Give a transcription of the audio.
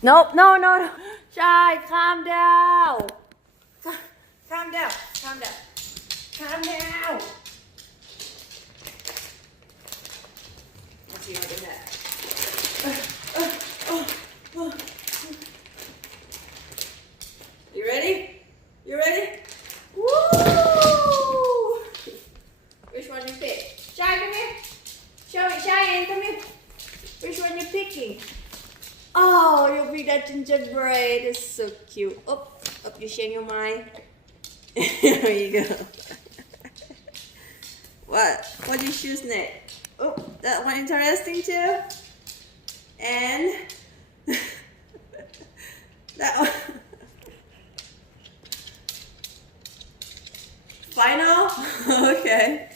Nope, no, no, no. Shy, calm down. Calm down, calm down. Calm down. Let's see what do that. You ready? You ready? Woo! Which one you pick? Shy, come here. Show me, Cheyenne, come here. Which one you picking? Oh, you'll be that gingerbread. It's so cute. Oh, you change your mind. There you go. What do you choose next? Oh, that one interesting too. And that one. Final? Okay.